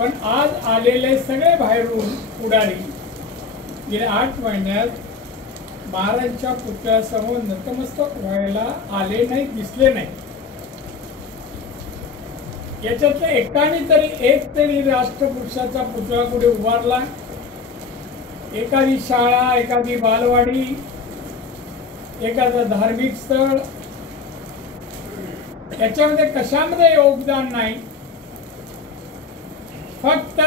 पण आज आलेले सगळे बाहेरून पुढारी गेल्या 8 महिन्यात महाराजांच्या पुतळ्यासमोर नतमस्तक व्हायला आले नाही, दिसले नाही. याच्यातलं एक तरी राष्ट्रपुरुषाचा पुतळा कुठे उभारला, एखादी शाळा, एखादी बालवाडी, एखादं धार्मिक स्थळ, याच्यामध्ये कशामध्ये योगदान नाही. फक्त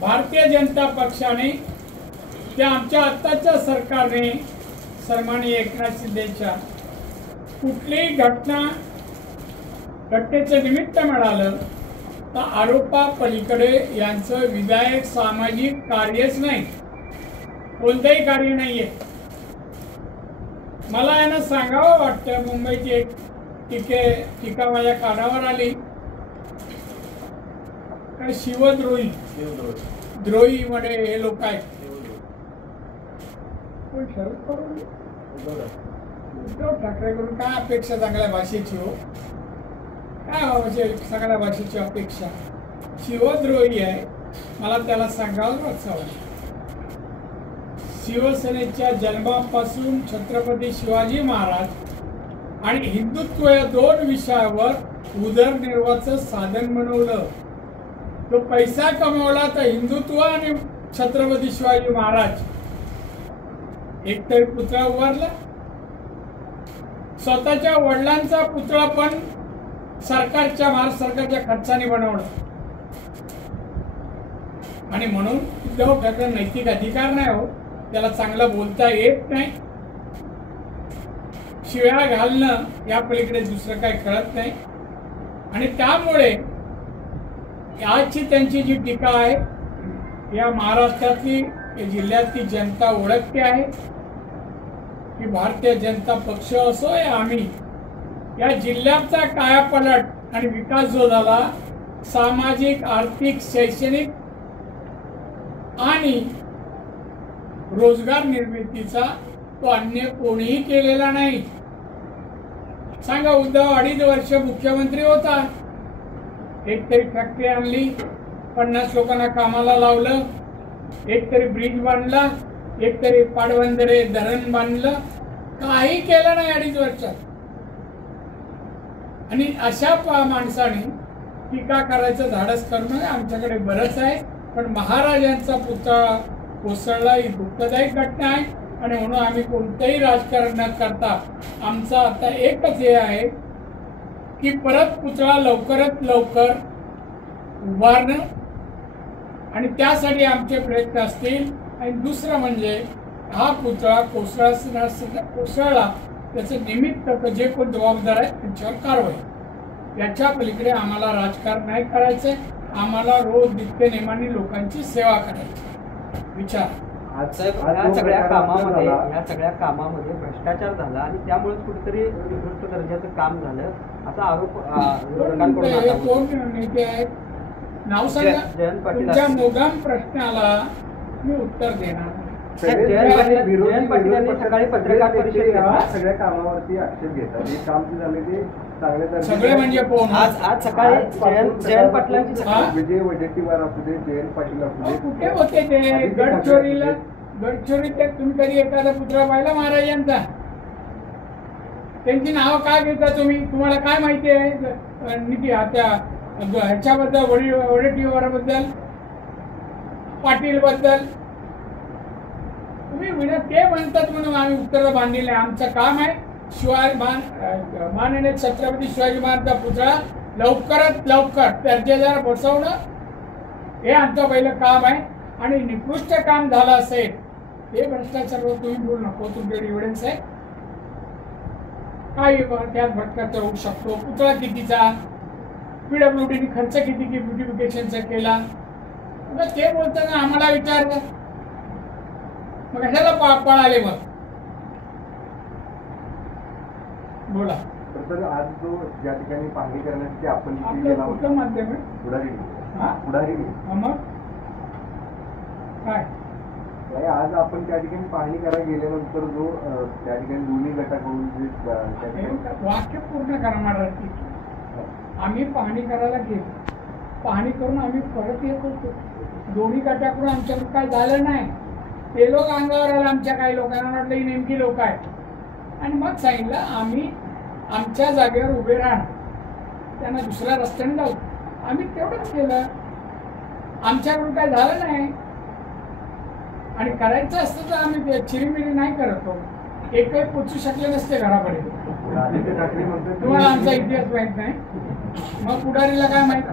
भारतीय जनता पक्षाने, त्या आमच्या आत्ताच्या सरकारने, सन्माननीय एकनाथ शिंदेच्या कुठलीही घटनेचं निमित्त मिळालं तर आरोपापलीकडे यांचं विधायक सामाजिक कार्यच नाही, कोणतंही कार्य नाहीये. मला यांना सांगावं वाटतं, मुंबईची एक टीका माझ्या कानावर आली, काय शिवद्रोही मध्ये हे लोक आहेत. शरद पवार उद्धव ठाकरेकडून काय अपेक्षा चांगल्या भाषेची हो, काय चांगल्या भाषेची अपेक्षा. शिवद्रोही आहे, मला त्याला सांगावं वाचावं. शिवसेनेच्या जन्मापासून छत्रपती शिवाजी महाराज आणि हिंदुत्व या 2 विषयावर उदरनिर्वाहाचं साधन बनवलं. तो पैसा कमवला तर हिंदुत्व आणि छत्रपती शिवाजी महाराज. एकतरी पुतळा उभारला, स्वतःच्या वडिलांचा पुतळा पण महाराष्ट्र सरकारच्या खर्चाने बनवलं. आणि म्हणून उद्धव ठाकरे नैतिक अधिकार नाही हो, त्याला चांगलं बोलता येत नाही, शिव्या घालणं या पलीकडे दुसरं काही कळत नाही. आणि त्यामुळे आजची त्यांची जी टीका आहे, या महाराष्ट्रातली, या जिल्ह्यातली जनता ओळखते आहे की भारतीय जनता पक्ष असो या आम्ही, या जिल्ह्याचा कायापालट आणि विकास जो झाला, सामाजिक, आर्थिक, शैक्षणिक आणि रोजगार निर्मितीचा, तो अन्य कोणीही केलेला नाही. सांगा, उद्धव 2.5 वर्ष मुख्यमंत्री होता, एक तरी फॅक्टरी आणली, 50 लोकांना कामाला लावलं, एक तरी ब्रिज बांधला, एक तरी पाटबंधारे धरण बांधलं, काही केलं नाही 2.5 वर्षात. आणि अशा माणसाने टीका करायचं धाडस करणं आमच्याकडे बरंच आहे. पण महाराजांचा पुतळा कोसळला ही दुःखदायक घटना आहे. आणि म्हणून आम्ही कोणतंही राजकारण न करता आमचं आता एकच हे आहे की परत पुतळा लवकरात लवकर उभारणं, आणि त्यासाठी आमचे प्रयत्न असतील. आणि दुसरं म्हणजे हा पुतळा कोसळला त्याचं निमित्त जे कोण जबाबदार आहेत त्यांच्यावर कारवाई. याच्या पलीकडे आम्हाला राजकारण नाही करायचंय, आम्हाला रोज नित्यनेमाने लोकांची सेवा करायची. विचार आज साहेब, या सगळ्या कामामध्ये भ्रष्टाचार झाला आणि त्यामुळे कुठेतरी निकृष्ट दर्जाचं काम झालं असा आरोप कोण नेते आहेत नाव सांगा. जयंत पाटील. तुमच्या मोगाम प्रश्नाला मी उत्तर देणार. जयंत पाटील यांनी सकाळी पत्रकार परिषदेत सगळ्या कामावरती आक्षेप घेतात. हे काम जे झाले ते सगळे म्हणजे कोण? आज सकाळी जयंत पाटलांची विजय वडेट्टीवार असू दे, जयंत पाटील असू दे, कुठे होते ते? गडचिरोलीत तुम्ही कधी एखादा पुतळा पाहिला महाराजांचा? त्यांची नाव काय घेता तुम्ही? तुम्हाला काय माहिती आहे निकी ह्याच्याबद्दल, वडेट्टीवाराबद्दल, पाटील बद्दल? तुम्ही ते म्हणतात म्हणून आम्ही उत्तर बांधलेलं आहे. आमचं काम आहे माननीय छत्रपती शिवाजी महाराजांचा पुतळा लवकरात लवकर दर्जेदार बसवणं, हे आमचं पहिलं काम आहे. आणि निकृष्ट काम झालं असेल हे भ्रष्टाचार तुम्ही बोलू नको, तुमच्याकडे एव्हिडन्स आहे काय त्यात भ्रष्टाचार होऊ शकतो? पुतळा कितीचा, PWDने खर्च किती ब्युटिफिकेशनचा केला, ते बोलताना आम्हाला विचारलं, मग कशाला पळाले? मग बोला. तर आज जो ज्या ठिकाणी पाहणी करण्यासाठी आपण कुठलं माध्यम आहे? पुढारी मग काय आज आपण त्या ठिकाणी पाहणी करायला गेल्यानंतर जो त्या ठिकाणी दोन्ही गटाकडून जे वाक्य पूर्ण करणार, आम्ही पाहणी करायला गेलो पाहणी करून आम्ही परत येत होतो. दोन्ही गटाकडून आमच्याकडून काय झालं नाही. ते लोक अंगावर आलं आमच्या काही लोकांना, वाटलं ही नेमकी लोक आहेत, आणि मग सांगितलं आम्ही आमच्या जागेवर उभे राहणार, त्यांना दुसऱ्या रस्त्याने जाऊ. आम्ही तेवढंच केलं, आमच्याकडून काय झालं नाही. आणि करायचं असतं तर आम्ही चिरीमिरी नाही करतो, एकही पोचू शकले नसते घरापर्यंत. आदित्य ठाकरे म्हणतात तुम्हाला आमचा इतिहास माहित नाही, मग पुढारीला काय माहित.